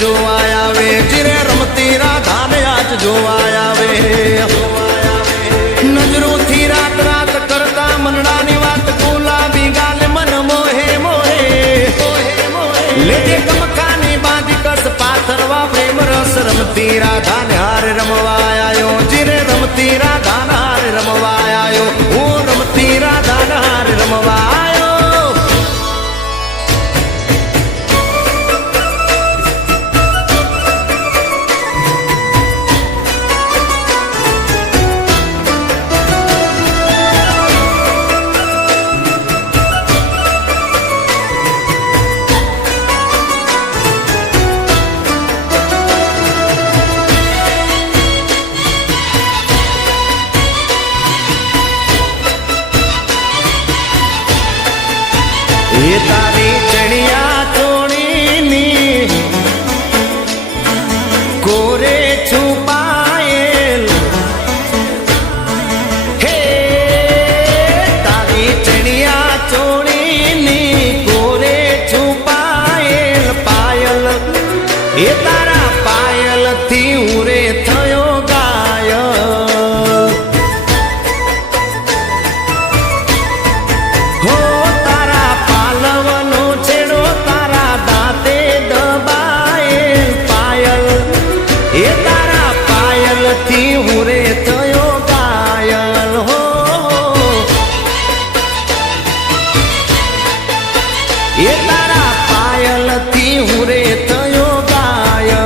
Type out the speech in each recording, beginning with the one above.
જોવા આવે, જીરે રમતી રાધાને આજ જોવા આવે. નજરોથી રાત રાત કરતા મનડાની વાત, ગુલાબી ગાલ મન મોહે મોહે. લેજે ગમખાની બાંધી કસ પાથરવા પ્રેમ રસ, રમતી રાધાને હારે રમવા આવ્યો, જીરે રમતી રાધાને હારે રમવા આવ્યો, હું રમતી રાધાને હારે રમવા આવ્યો. એ તારી ચણિયા ચોળીની કોરે છુપાયેલ, હે તારી ચણિયા ચોળીની કોરે છુપાયેલ પાયલ, એ તારા પાયલથી ઉરે થયો ગાયલ. હો એ તારા પાયલથી હુરે થયો ગાયલ. હો એ તારા પાયલથી હુરે થયો ગાયલ.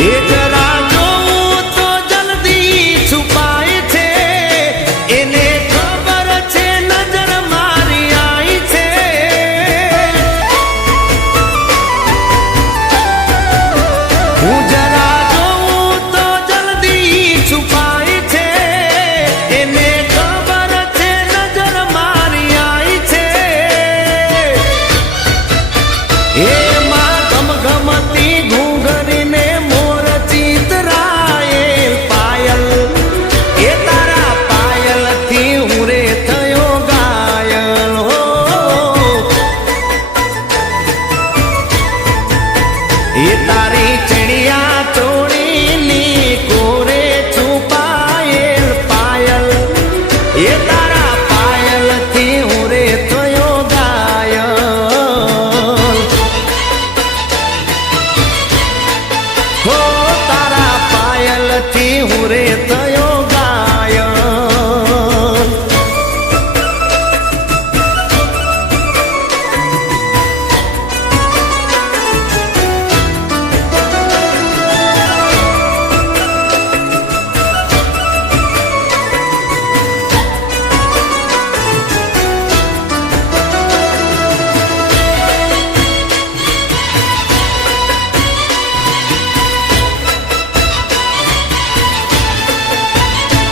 એ જરા જોઉં તો જલ્દી છુપાય છે, એને ખબર છે નજર મારી આઈ છે. હું જરા જોઉં તો જલ્દી છુપાય છે, એને ખબર છે નજર મારી આઈ છે. એમાં ગમગમતી ઘૂંઘરીને એ તારી ચણિયા ચોળીની કોરે છુપાયેલ પાયલ, એ તારા પાયલથી હુરે થયો ગાયલ. હો તારા પાયલથી હુરે થયો ગાયલ.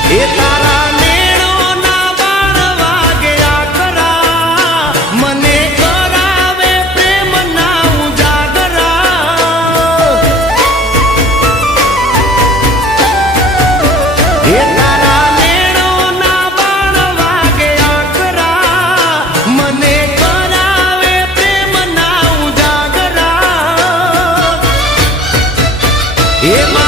એ તારા નેણોના બાણ વાગ્યા કરા, મને કરાવે પ્રેમના ઉજાગરા. એ તારા નેણોના બાણ વાગ્યા કરા, મને કરાવે પ્રેમના ઉજાગરા. એમાં